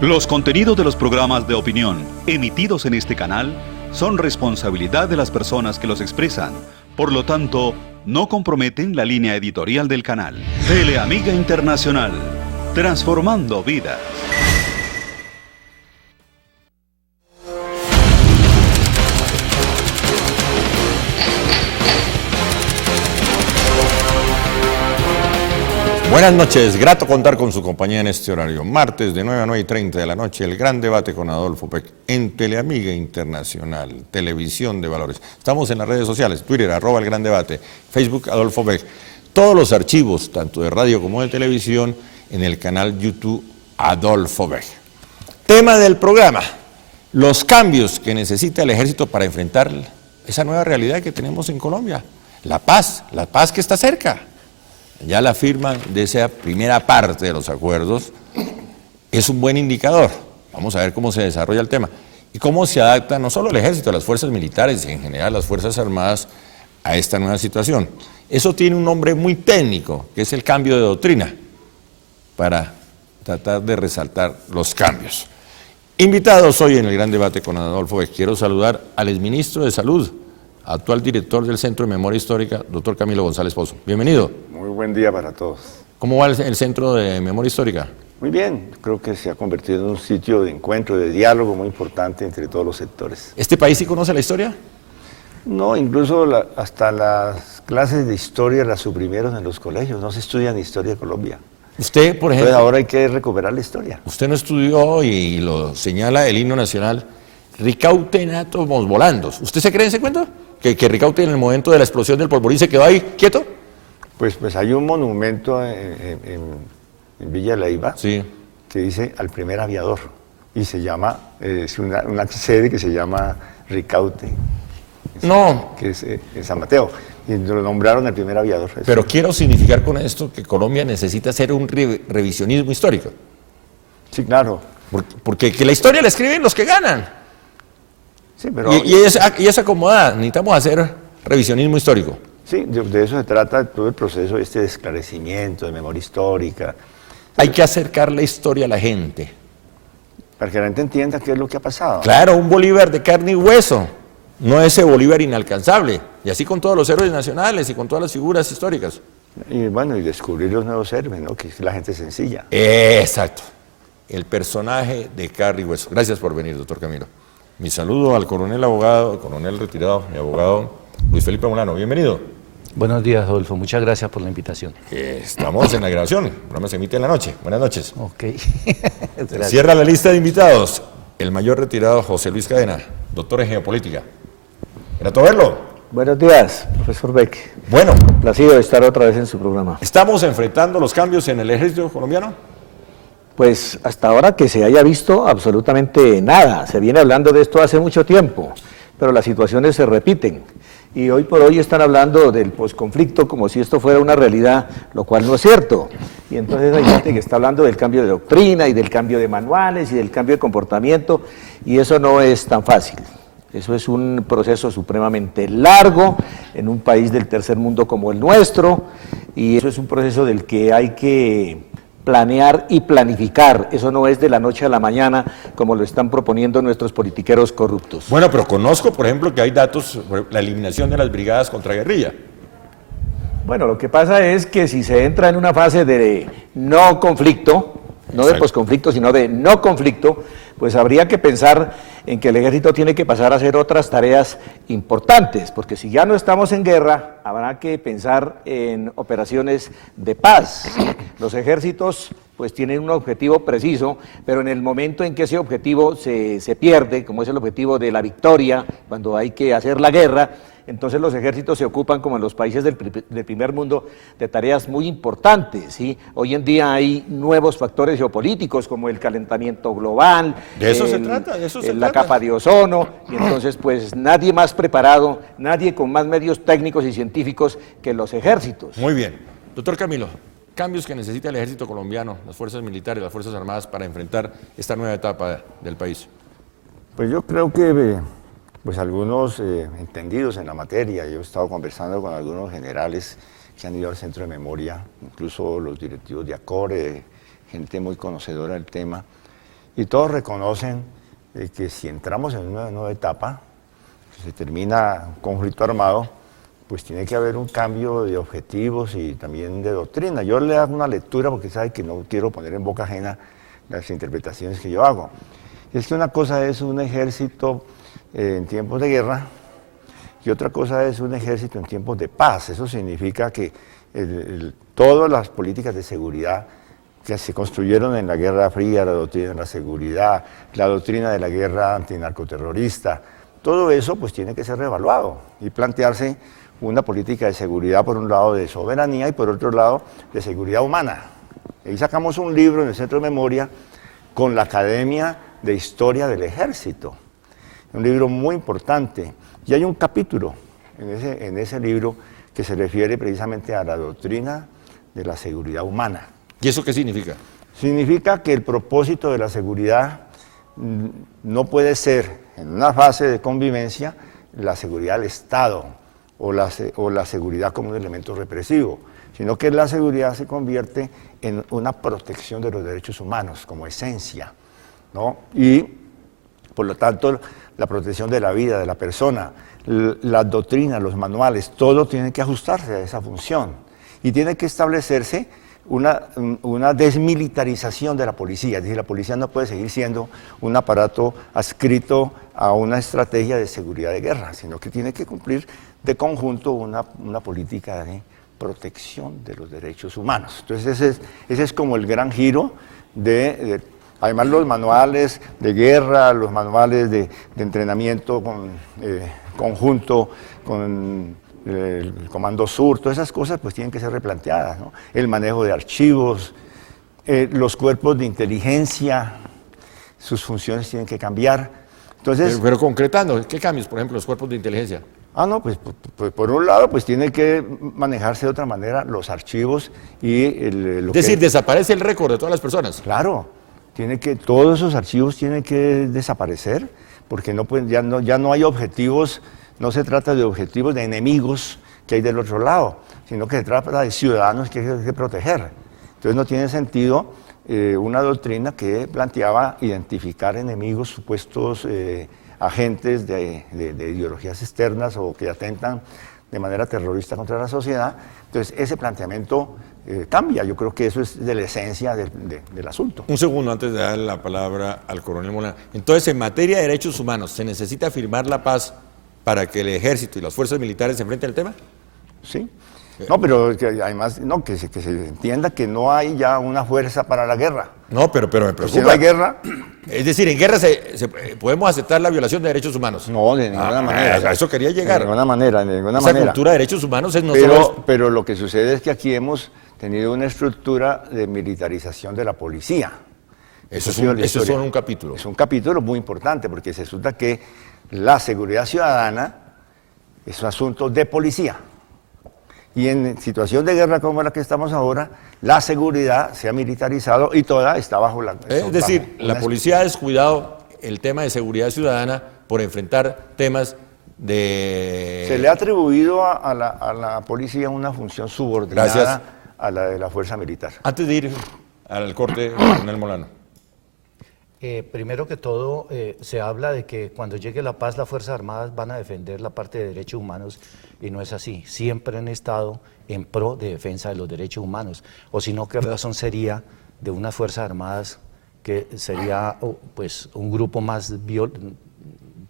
Los contenidos de los programas de opinión emitidos en este canal son responsabilidad de las personas que los expresan. Por lo tanto, no comprometen la línea editorial del canal. Teleamiga Internacional, transformando vidas. Buenas noches, grato contar con su compañía en este horario. Martes de 9 a 9:30 de la noche, el gran debate con Adolfo Beck en Teleamiga Internacional, Televisión de Valores. Estamos en las redes sociales, Twitter, @el gran debate, Facebook, Adolfo Beck. Todos los archivos, tanto de radio como de televisión, en el canal YouTube Adolfo Beck. Tema del programa, los cambios que necesita el ejército para enfrentar esa nueva realidad que tenemos en Colombia. La paz que está cerca. Ya la firma de esa primera parte de los acuerdos es un buen indicador. Vamos a ver cómo se desarrolla el tema y cómo se adapta no solo el ejército, las fuerzas militares y en general las fuerzas armadas a esta nueva situación. Eso tiene un nombre muy técnico, que es el cambio de doctrina, para tratar de resaltar los cambios. Invitados hoy en el gran debate con Adolfo Beck, quiero saludar al exministro de Salud, actual director del Centro de Memoria Histórica, doctor Camilo González Pozo. Bienvenido. Muy buen día para todos. ¿Cómo va el Centro de Memoria Histórica? Muy bien, creo que se ha convertido en un sitio de encuentro, de diálogo muy importante entre todos los sectores. ¿Este país sí conoce la historia? No, incluso hasta las clases de historia las suprimieron en los colegios, no se estudia ni historia de Colombia. Usted, por ejemplo... Entonces ahora hay que recuperar la historia. Usted no estudió, y lo señala el himno nacional, Ricaute átomos volando. ¿Usted se cree en ese cuento? ¿Que Ricaute en el momento de la explosión del polvorín se quedó ahí quieto? Pues hay un monumento en Villa Leyva, sí, que dice al primer aviador y se llama, es una sede que se llama Ricaute. No. Que es en San Mateo, y lo nombraron el primer aviador. Pero quiero significar con esto que Colombia necesita hacer un revisionismo histórico. Sí, claro. Porque que la historia la escriben los que ganan. Sí, pero... Y es acomodada, necesitamos hacer revisionismo histórico. Sí, de eso se trata todo el proceso de esclarecimiento, de memoria histórica. Hay que acercar la historia a la gente. Para que la gente entienda qué es lo que ha pasado. Claro, un Bolívar de carne y hueso, no ese Bolívar inalcanzable. Y así con todos los héroes nacionales y con todas las figuras históricas. Y bueno, y descubrir los nuevos héroes, ¿no? Que es la gente sencilla. Exacto. El personaje de carne y hueso. Gracias por venir, doctor Camilo. Mi saludo al coronel retirado, mi abogado Luis Felipe Molano. Bienvenido. Buenos días, Adolfo. Muchas gracias por la invitación. Estamos en la grabación. El programa se emite en la noche. Buenas noches. Ok. Cierra la lista de invitados. El mayor retirado José Luis Cadena, doctor en geopolítica. Grato verlo. Buenos días, profesor Beck. Bueno. Complacido de estar otra vez en su programa. ¿Estamos enfrentando los cambios en el ejército colombiano? Pues hasta ahora que se haya visto absolutamente nada. Se viene hablando de esto hace mucho tiempo, pero las situaciones se repiten. Y hoy por hoy están hablando del posconflicto como si esto fuera una realidad, lo cual no es cierto. Y entonces hay gente que está hablando del cambio de doctrina y del cambio de manuales y del cambio de comportamiento, y eso no es tan fácil. Eso es un proceso supremamente largo en un país del tercer mundo como el nuestro, y eso es un proceso del que hay que planear y planificar. Eso no es de la noche a la mañana como lo están proponiendo nuestros politiqueros corruptos. Bueno, pero conozco, por ejemplo, que hay datos sobre la eliminación de las brigadas contra guerrilla. Bueno, lo que pasa es que si se entra en una fase de no conflicto, no de posconflicto, sino de no conflicto, pues habría que pensar en que el ejército tiene que pasar a hacer otras tareas importantes, porque si ya no estamos en guerra, habrá que pensar en operaciones de paz. Los ejércitos pues tienen un objetivo preciso, pero en el momento en que ese objetivo se pierde, como es el objetivo de la victoria, cuando hay que hacer la guerra, entonces los ejércitos se ocupan, como en los países del primer mundo, de tareas muy importantes, ¿sí? Hoy en día hay nuevos factores geopolíticos, como el calentamiento global, de eso se trata, la capa de ozono, y entonces pues nadie más preparado, nadie con más medios técnicos y científicos que los ejércitos. Muy bien. Doctor Camilo, cambios que necesita el ejército colombiano, las fuerzas militares, las fuerzas armadas para enfrentar esta nueva etapa del país. Pues yo creo que pues algunos entendidos en la materia, yo he estado conversando con algunos generales que han ido al Centro de Memoria, incluso los directivos de ACORE, gente muy conocedora del tema, y todos reconocen que si entramos en una nueva etapa, que se termina un conflicto armado, pues tiene que haber un cambio de objetivos y también de doctrina. Yo le hago una lectura porque sabe que no quiero poner en boca ajena las interpretaciones que yo hago. Es que una cosa es un ejército en tiempos de guerra y otra cosa es un ejército en tiempos de paz. Eso significa que todas las políticas de seguridad que se construyeron en la Guerra Fría, la doctrina de la seguridad, la doctrina de la guerra antinarcoterrorista, todo eso pues tiene que ser reevaluado y plantearse una política de seguridad, por un lado de soberanía y por otro lado de seguridad humana. Ahí sacamos un libro en el Centro de Memoria con la Academia de Historia del Ejército, un libro muy importante, y hay un capítulo en ese libro que se refiere precisamente a la doctrina de la seguridad humana. ¿Y eso qué significa? Significa que el propósito de la seguridad no puede ser, en una fase de convivencia, la seguridad del Estado o la seguridad como un elemento represivo, sino que la seguridad se convierte en una protección de los derechos humanos como esencia, ¿no? Y, por lo tanto, la protección de la vida de la persona, las doctrinas, los manuales, todo tiene que ajustarse a esa función y tiene que establecerse una desmilitarización de la policía. Es decir, la policía no puede seguir siendo un aparato adscrito a una estrategia de seguridad de guerra, sino que tiene que cumplir de conjunto una política de protección de los derechos humanos. Entonces ese es como el gran giro además los manuales de guerra, los manuales de entrenamiento conjunto con el Comando Sur, todas esas cosas pues tienen que ser replanteadas, ¿no? El manejo de archivos, los cuerpos de inteligencia, sus funciones tienen que cambiar. Entonces, pero concretando, ¿qué cambios, por ejemplo, los cuerpos de inteligencia? No, pues por un lado, pues tiene que manejarse de otra manera los archivos y es decir, desaparece el récord de todas las personas. Claro, todos esos archivos tienen que desaparecer, porque ya no hay objetivos, no se trata de objetivos de enemigos que hay del otro lado, sino que se trata de ciudadanos que hay que proteger. Entonces no tiene sentido una doctrina que planteaba identificar enemigos, supuestos agentes de ideologías externas o que atentan de manera terrorista contra la sociedad. Entonces ese planteamiento cambia. Yo creo que eso es de la esencia del asunto. Un segundo antes de dar la palabra al coronel Molano. Entonces, en materia de derechos humanos, ¿se necesita firmar la paz para que el ejército y las fuerzas militares se enfrenten al tema? Sí. No, pero además que se entienda que no hay ya una fuerza para la guerra. No, pero me preocupa. Si no hay guerra... Es decir, en guerra podemos aceptar la violación de derechos humanos. No, de ninguna manera. A eso quería llegar. De ninguna manera. Esa cultura de derechos humanos es Pero lo que sucede es que aquí hemos tenido una estructura de militarización de la policía. Eso es solo un capítulo. Es un capítulo muy importante porque se resulta que la seguridad ciudadana es un asunto de policía. Y en situación de guerra como la que estamos ahora, la seguridad se ha militarizado y toda está bajo la... Es decir, la policía ha descuidado el tema de seguridad ciudadana por enfrentar temas de... Se le ha atribuido a la policía una función subordinada a la de la fuerza militar. Antes de ir al corte, coronel Molano. Primero que todo, se habla de que cuando llegue la paz las Fuerzas Armadas van a defender la parte de derechos humanos y no es así. Siempre han estado en pro de defensa de los derechos humanos. O si no, ¿qué razón sería de unas Fuerzas Armadas que sería pues un grupo más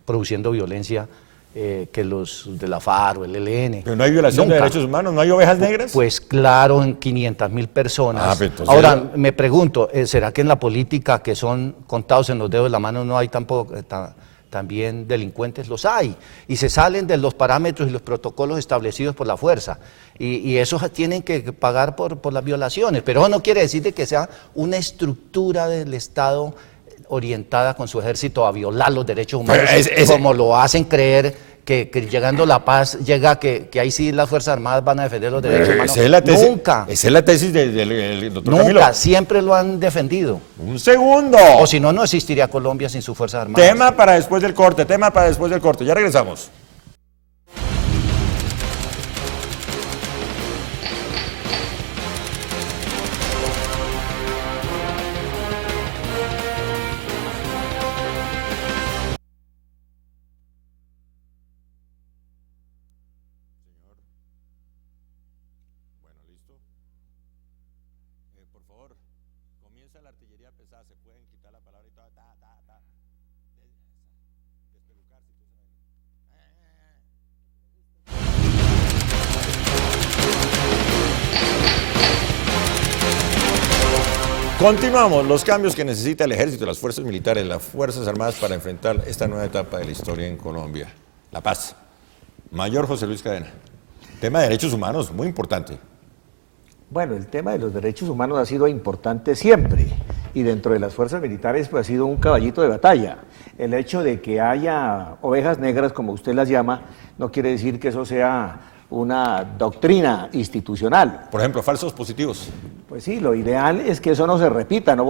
produciendo violencia que los de la FARC o el ELN? Pero no hay violación de derechos humanos, no hay ovejas negras. Pues claro, en 500.000 personas. Entonces... Ahora, me pregunto, ¿será que en la política, que son contados en los dedos de la mano, no hay tampoco también delincuentes? Los hay, y se salen de los parámetros y los protocolos establecidos por la fuerza, y esos tienen que pagar por las violaciones, pero eso no quiere decir de que sea una estructura del Estado orientada con su ejército a violar los derechos humanos, como lo hacen creer, que llegando la paz llega que ahí sí las Fuerzas Armadas van a defender los derechos humanos. Nunca. Esa es la tesis del doctor Nunca, Camilo. Siempre lo han defendido. Un segundo. O si no, no existiría Colombia sin sus Fuerzas Armadas. Tema para después del corte, Ya regresamos. por favor, comienza la artillería pesada, se pueden quitar la palabra y todo, despelucarse, tú sabes. Continuamos, los cambios que necesita el ejército, las fuerzas militares, las fuerzas armadas para enfrentar esta nueva etapa de la historia en Colombia. La paz. Mayor José Luis Cadena. Tema de derechos humanos, muy importante. Bueno, el tema de los derechos humanos ha sido importante siempre y dentro de las fuerzas militares pues, ha sido un caballito de batalla. El hecho de que haya ovejas negras, como usted las llama, no quiere decir que eso sea una doctrina institucional. Por ejemplo, falsos positivos. Pues sí, lo ideal es que eso no se repita, no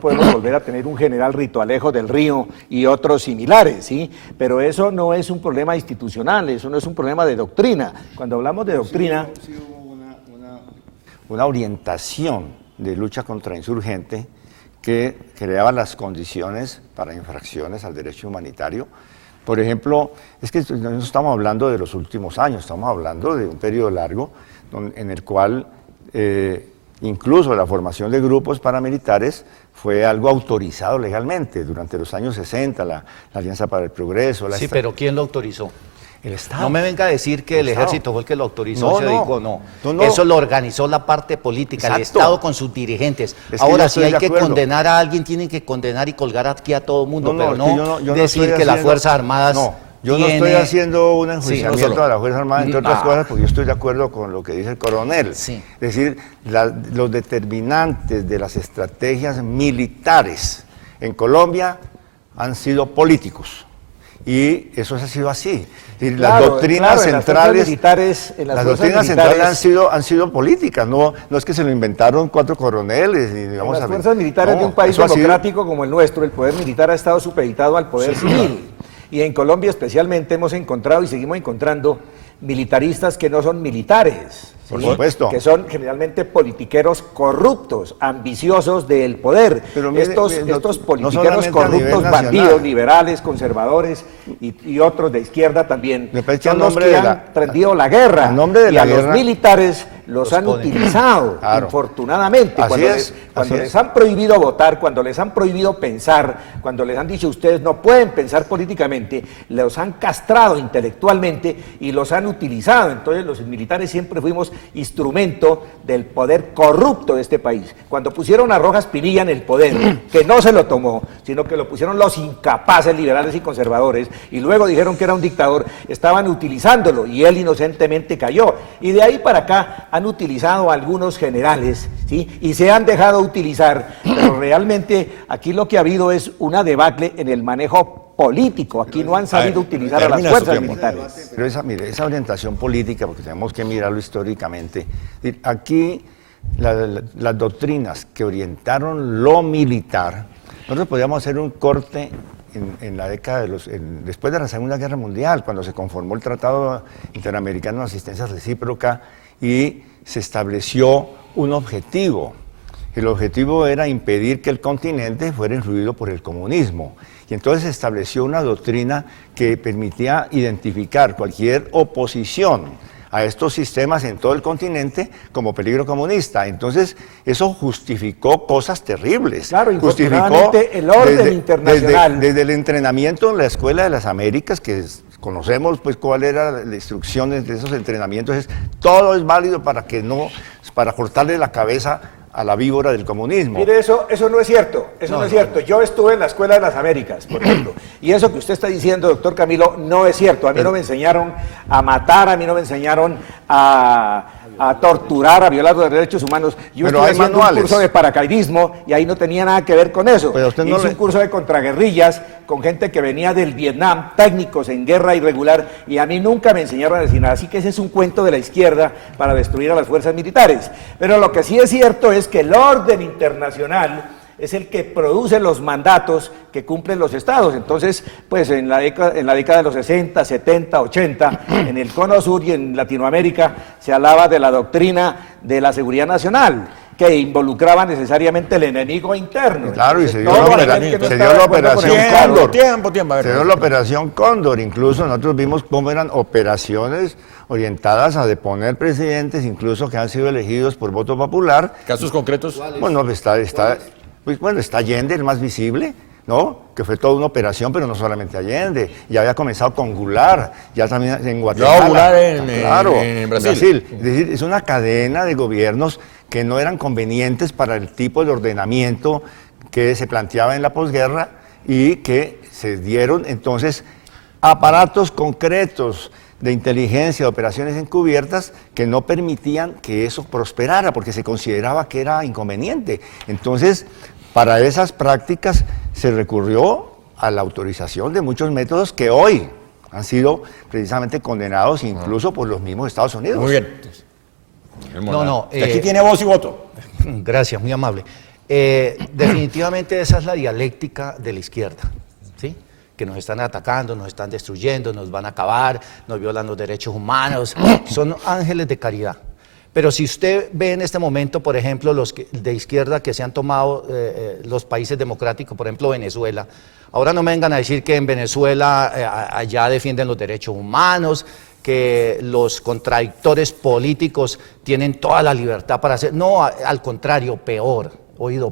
podemos volver a tener un general Ritualejo del Río y otros similares, ¿sí? Pero eso no es un problema institucional, eso no es un problema de doctrina. Cuando hablamos de doctrina... Sí hubo una orientación de lucha contra insurgente que creaba las condiciones para infracciones al derecho humanitario. Por ejemplo, es que no estamos hablando de los últimos años, estamos hablando de un periodo largo en el cual incluso la formación de grupos paramilitares fue algo autorizado legalmente. Durante los años 60, la Alianza para el Progreso... Sí, pero ¿quién lo autorizó? El Estado. No me venga a decir que el Estado. ejército fue el que lo autorizó, No, se no. dedicó, no. No. Eso lo organizó la parte política, el Exacto. Estado con sus dirigentes. Es que yo Ahora, estoy si hay de que acuerdo. condenar a alguien, tienen que condenar y colgar aquí a todo el mundo, pero es que yo decir estoy que las haciendo- Fuerzas Armadas No, yo no estoy haciendo un enjuiciamiento solo. a las Fuerzas Armadas, entre otras Ah. cosas, porque yo estoy de acuerdo con lo que dice el coronel. Sí. Es decir, los determinantes de las estrategias militares en Colombia han sido políticos. Y eso ha sido así. Es decir, las Claro, doctrinas claro, en las fuerzas centrales, militares- en las las fuerzas doctrinas militares- centrales han sido políticas, no es que se lo inventaron 4 coroneles. Y En vamos las a ver. fuerzas militares No, de un país eso ha sido- democrático como el nuestro, el poder militar ha estado supeditado al poder civil. Y en Colombia especialmente hemos encontrado y seguimos encontrando militaristas que no son militares. Por ¿sí? supuesto. Que son generalmente politiqueros corruptos, ambiciosos del poder. Pero mire, estos mire, estos no politiqueros solamente a nivel corruptos, nacional. bandidos, liberales, conservadores y otros de izquierda también, Me parece que son a los nombre que de han la- prendido la guerra. a nombre de y la a los guerra- militares los han ponen. utilizado, Claro. infortunadamente. Así Cuando es, cuando así les es. han prohibido votar, cuando les han prohibido pensar, cuando les han dicho ustedes no pueden pensar políticamente, los han castrado intelectualmente y los han utilizado. Entonces los militares siempre fuimos instrumento del poder corrupto de este país. Cuando pusieron a Rojas Pinilla en el poder, que no se lo tomó, sino que lo pusieron los incapaces liberales y conservadores, y luego dijeron que era un dictador, estaban utilizándolo y él inocentemente cayó. Y de ahí para acá han utilizado a algunos generales, ¿sí? Y se han dejado utilizar, pero realmente aquí lo que ha habido es una debacle en el manejo político. Aquí no han sabido utilizar a las termina su fuerzas tiempo. militares. Pero esa orientación política, porque tenemos que mirarlo históricamente, aquí las doctrinas que orientaron lo militar, nosotros podíamos hacer un corte en la década después de la Segunda Guerra Mundial, cuando se conformó el Tratado Interamericano de Asistencia Recíproca y se estableció un objetivo. El objetivo era impedir que el continente fuera influido por el comunismo. Y entonces se estableció una doctrina que permitía identificar cualquier oposición a estos sistemas en todo el continente como peligro comunista. Entonces, eso justificó cosas terribles. Claro, justificó infortunadamente, el orden internacional. Desde el entrenamiento en la Escuela de las Américas, que conocemos pues cuál era la instrucción de esos entrenamientos, todo es válido para cortarle la cabeza a la víbora del comunismo. Mire, eso no es cierto, no es cierto. Yo estuve en la Escuela de las Américas, por ejemplo, y eso que usted está diciendo, doctor Camilo, no es cierto. A mí no me enseñaron a matar, a mí no me enseñaron a torturar, a violar los derechos humanos. Yo Pero estuve hay haciendo manuales. un curso de paracaidismo y ahí no tenía nada que ver con eso. Pero usted no Hice un curso de contraguerrillas con gente que venía del Vietnam, técnicos en guerra irregular, y a mí nunca me enseñaron a decir nada. Así que ese es un cuento de la izquierda para destruir a las fuerzas militares. Pero lo que sí es cierto es que el orden internacional es el que produce los mandatos que cumplen los estados. Entonces, pues en la década de los 60, 70, 80, en el Cono Sur y en Latinoamérica se hablaba de la doctrina de la seguridad nacional. que involucraba necesariamente el enemigo interno. Claro, y se dio Todo la aquel que no se estaba dio la de acuerdo con operación el Cóndor. Tiempo, a ver. Se dio la operación Cóndor. Incluso nosotros vimos cómo eran operaciones orientadas a deponer presidentes, incluso que han sido elegidos por voto popular. ¿Casos concretos? Bueno, está Allende, el más visible, ¿no? Que fue toda una operación, pero no solamente Allende. Ya había comenzado con Goulart, ya también en Guatemala. Goulart en Brasil. Es decir, es una cadena de gobiernos que no eran convenientes para el tipo de ordenamiento que se planteaba en la posguerra y que se dieron entonces aparatos concretos de inteligencia, de operaciones encubiertas que no permitían que eso prosperara porque se consideraba que era inconveniente. Entonces, para esas prácticas se recurrió a la autorización de muchos métodos que hoy han sido precisamente condenados incluso por los mismos Estados Unidos. Muy bien. No, Aquí tiene voz y voto. Gracias, muy amable. Definitivamente esa es la dialéctica de la izquierda, ¿sí? Que nos están atacando, nos están destruyendo, nos van a acabar, nos violan los derechos humanos, son ángeles de caridad. Pero si usted ve en este momento, por ejemplo, los de izquierda que se han tomado los países democráticos, por ejemplo Venezuela, ahora no me vengan a decir que en Venezuela allá defienden los derechos humanos, que los contradictores políticos tienen toda la libertad para hacer, no, al contrario, peor.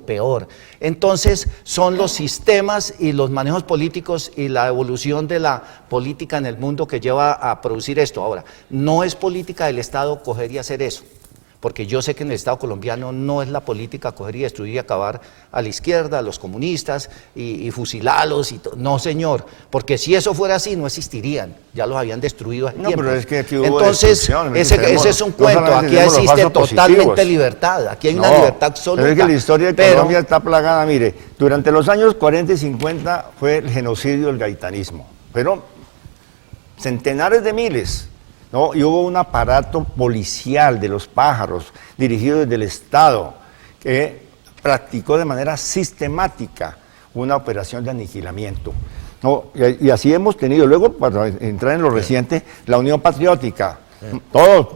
Peor. Entonces, son los sistemas y los manejos políticos y la evolución de la política en el mundo que lleva a producir esto. Ahora, no es política del Estado coger y hacer eso, porque yo sé que en el Estado colombiano no es la política coger y destruir y acabar a la izquierda, a los comunistas y fusilarlos. No, señor, porque si eso fuera así, no existirían, ya los habían destruido hace tiempo. Pero es que aquí hubo entonces, ese es un cuento, aquí existe totalmente libertad, aquí hay una libertad absoluta. Pero es que la historia de Colombia está plagada, mire, durante los años 40 y 50 fue el genocidio del gaitanismo, pero centenares de miles, ¿no? Y hubo un aparato policial de los pájaros, dirigido desde el Estado, que practicó de manera sistemática una operación de aniquilamiento, ¿no? Y así hemos tenido, luego para entrar en lo reciente, la Unión Patriótica. Todos,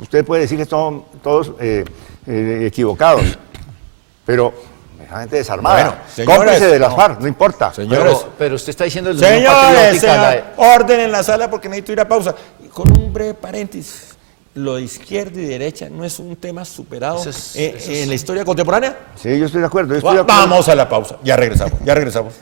usted puede decir que son todos equivocados, pero la gente desarmada, Bueno, señores, cómplice de las FARC, no importa. Señores, pero usted está diciendo la Unión señores, Patriótica, orden en la sala porque necesito ir a pausa. Y con un breve paréntesis, lo de izquierda y derecha no es un tema superado en la historia contemporánea. Sí, yo estoy de acuerdo. Vamos a la pausa, ya regresamos.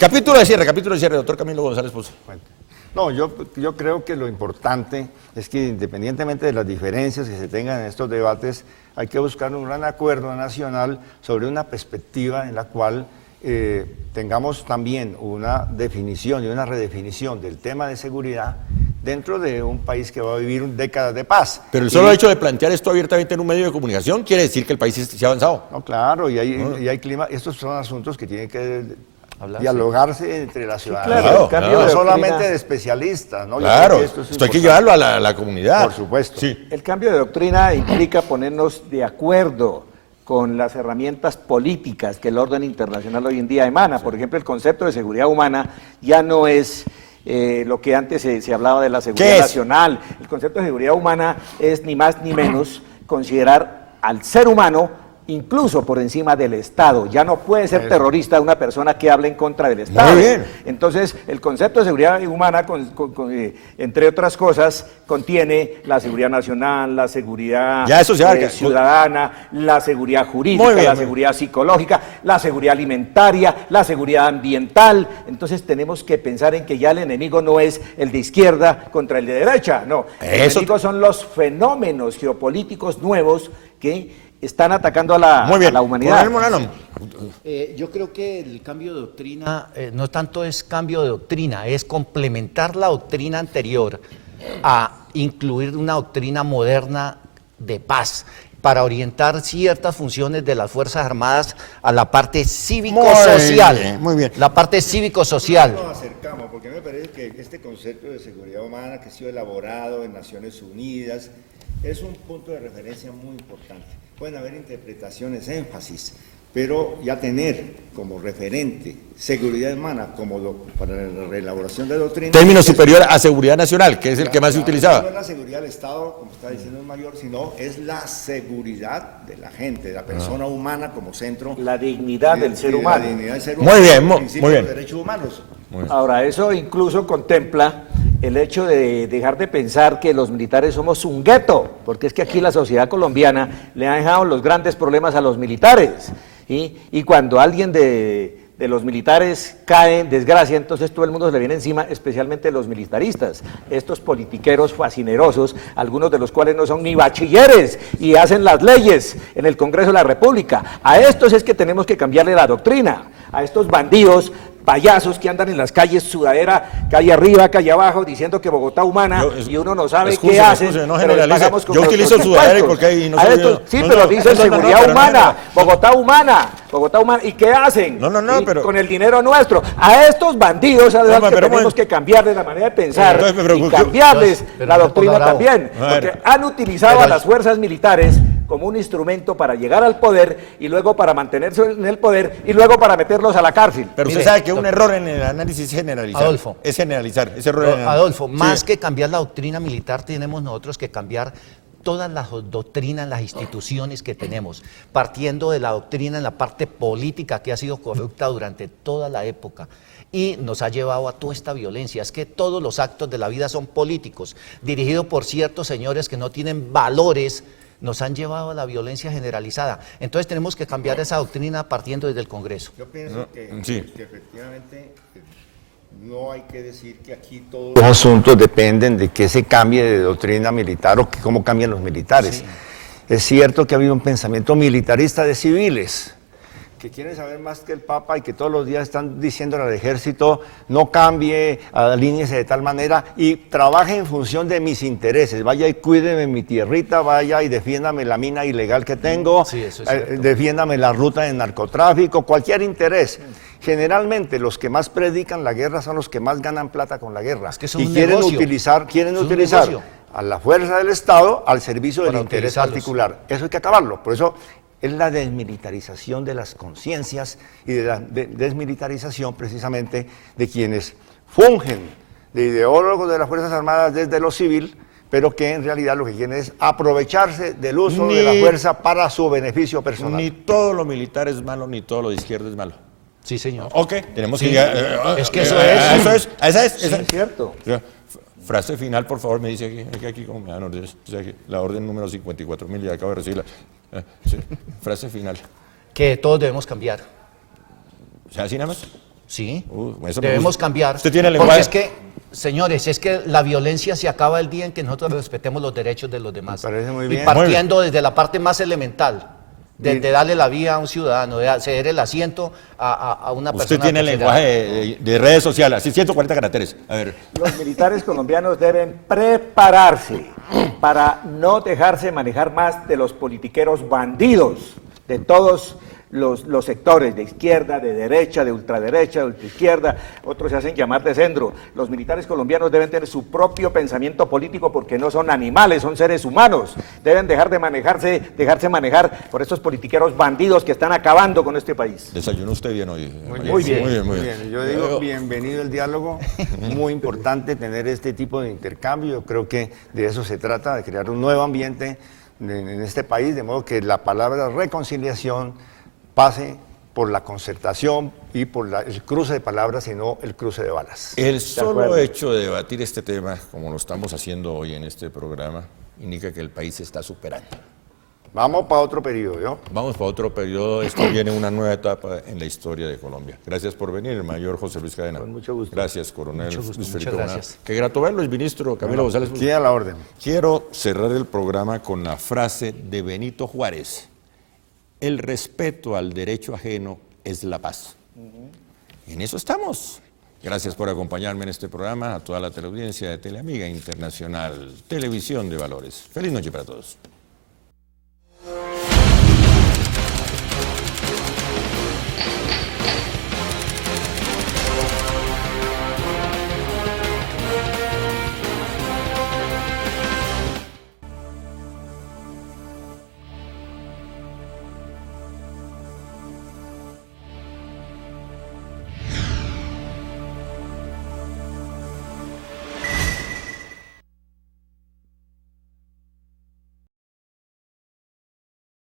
Capítulo de cierre, doctor Camilo González Pozo. No, yo creo que lo importante es que independientemente de las diferencias que se tengan en estos debates, hay que buscar un gran acuerdo nacional sobre una perspectiva en la cual tengamos también una definición y una redefinición del tema de seguridad dentro de un país que va a vivir décadas de paz. Pero el solo hecho de plantear esto abiertamente en un medio de comunicación quiere decir que el país se ha avanzado. No, claro, y hay clima, estos son asuntos que tienen que dialogarse entre la ciudadanía, claro, no solamente de especialistas, ¿no? Claro, esto hay que llevarlo a la comunidad. Por supuesto. Sí. El cambio de doctrina implica ponernos de acuerdo con las herramientas políticas que el orden internacional hoy en día emana. Por ejemplo, el concepto de seguridad humana ya no es lo que antes se hablaba de la seguridad nacional. El concepto de seguridad humana es ni más ni menos considerar al ser humano incluso por encima del Estado. Ya no puede ser terrorista una persona que hable en contra del Estado. Muy bien. Entonces, el concepto de seguridad humana, entre otras cosas, contiene la seguridad nacional, la seguridad ciudadana, la seguridad jurídica, la seguridad psicológica, la seguridad alimentaria, la seguridad ambiental. Entonces, tenemos que pensar en que ya el enemigo no es el de izquierda contra el de derecha, no. El enemigo son los fenómenos geopolíticos nuevos que están atacando a la humanidad. Yo creo que el cambio de doctrina no tanto es cambio de doctrina, es complementar la doctrina anterior a incluir una doctrina moderna de paz, para orientar ciertas funciones de las Fuerzas Armadas a la parte cívico-social. Muy bien. La parte cívico-social. Nos acercamos, porque me parece que este concepto de seguridad humana que ha sido elaborado en Naciones Unidas es un punto de referencia muy importante. Pueden haber interpretaciones, énfasis, pero ya tener como referente seguridad humana para la reelaboración de doctrina. Término superior a seguridad nacional, que es el que más se utilizaba. No es la seguridad del Estado, como está diciendo el mayor, sino es la seguridad de la gente, de la persona humana como centro. La dignidad del ser humano. La dignidad del ser Muy humano. bien, el principio muy bien. de los derechos humanos. Ahora, eso incluso contempla el hecho de dejar de pensar que los militares somos un gueto, porque es que aquí la sociedad colombiana le ha dejado los grandes problemas a los militares. Y cuando alguien de los militares cae en desgracia, entonces todo el mundo se le viene encima, especialmente los militaristas, estos politiqueros fascinerosos, algunos de los cuales no son ni bachilleres y hacen las leyes en el Congreso de la República. A estos es que tenemos que cambiarle la doctrina, a estos bandidos, payasos que andan en las calles, sudadera, calle arriba, calle abajo, diciendo que Bogotá humana, y uno no sabe qué hacen, no pero les generalice. pagamos con Yo nuestros utilizo sudadera y impuestos. porque ahí no A soy estos- yo. Sí, No, pero no, dice no, seguridad pero humana, Bogotá humana, ¿y qué hacen? No, Y pero- con el dinero nuestro. A estos bandidos, a No, que pero tenemos que cambiar de la manera de pensar Entonces, pero- y cambiarles pero la no se doctrina ponga bravo. también, A ver. porque han utilizado Pero a las fuerzas militares como un instrumento para llegar al poder y luego para mantenerse en el poder y luego para meterlos a la cárcel. Pero usted Mire, sabe que un error en el análisis es generalizar. Adolfo. Es generalizar. Ese error en el- Adolfo, Sí. más que cambiar la doctrina militar, tenemos nosotros que cambiar todas las doctrinas, las instituciones que tenemos, partiendo de la doctrina en la parte política que ha sido corrupta durante toda la época y nos ha llevado a toda esta violencia. Es que todos los actos de la vida son políticos, dirigidos por ciertos señores que no tienen valores, nos han llevado a la violencia generalizada. Entonces tenemos que cambiar esa doctrina partiendo desde el Congreso. Yo pienso sí. que efectivamente no hay que decir que aquí todos los asuntos dependen de que se cambie de doctrina militar o que cómo cambian los militares. Es cierto que ha habido un pensamiento militarista de civiles que quieren saber más que el Papa y que todos los días están diciendo al ejército no cambie, alíñese de tal manera y trabaje en función de mis intereses. Vaya y cuídeme mi tierrita, vaya y defiéndame la mina ilegal que tengo, Sí, eso es cierto. defiéndame la ruta de narcotráfico, cualquier interés. Generalmente los que más predican la guerra son los que más ganan plata con la guerra. Es que eso y es un quieren negocio. utilizar Es un negocio. a la fuerza del Estado al servicio del Para interés utilizarlos. particular. Eso hay que acabarlo. Por eso es la desmilitarización de las conciencias y de la desmilitarización precisamente de quienes fungen de ideólogos de las Fuerzas Armadas desde lo civil, pero que en realidad lo que quieren es aprovecharse del uso de la Ni- fuerza para su beneficio personal. Ni todo lo militar es malo, ni todo lo de izquierda es malo. Sí, señor. Ok, tenemos Sí. que llegar. Es que eso es. Eso es. Esa es. Es cierto. Frase final, por favor, me dice aquí como me dan órdenes. O sea, que la orden número 54.000, ya acabo de recibirla. Sí, frase final. Que todos debemos cambiar. O sea, así nada más. Sí, Eso me debemos gusta. cambiar. Usted tiene Porque lenguaje. es que, señores, es que la violencia se acaba el día en que nosotros respetemos los derechos de los demás. Me parece muy Y bien. partiendo desde la parte más elemental, de darle la vía a un ciudadano, de ceder el asiento a una persona. Usted tiene considerada. lenguaje de redes sociales, así 140 caracteres. A ver. Los militares colombianos deben prepararse para no dejarse manejar más de los politiqueros bandidos de todos los sectores, de izquierda, de derecha, de ultraderecha, de ultraizquierda, otros se hacen llamar de centro. Los militares colombianos deben tener su propio pensamiento político porque no son animales, son seres humanos. Deben dejar de dejarse manejar por estos politiqueros bandidos que están acabando con este país. Desayunó usted bien hoy. Muy Muy bien. bien. Yo digo bienvenido el diálogo. Muy importante tener este tipo de intercambio. Yo creo que de eso se trata, de crear un nuevo ambiente en este país, de modo que la palabra reconciliación pase por la concertación y por el cruce de palabras y no el cruce de balas. El solo acuerdo. hecho de debatir este tema, como lo estamos haciendo hoy en este programa, indica que el país se está superando. Vamos para otro periodo, ¿yo? Vamos para otro periodo. Esto viene una nueva etapa en la historia de Colombia. Gracias por venir, el mayor José Luis Cadena. Con mucho gusto. Gracias, coronel Mucho gusto, Luis muchas Felipe Bonao. gracias. Qué grato verlo, el ministro Camilo González. Aquí a la orden. Quiero cerrar el programa con la frase de Benito Juárez. El respeto al derecho ajeno es la paz. En eso estamos. Gracias por acompañarme en este programa, a toda la teleaudiencia de Teleamiga Internacional, Televisión de Valores. Feliz noche para todos.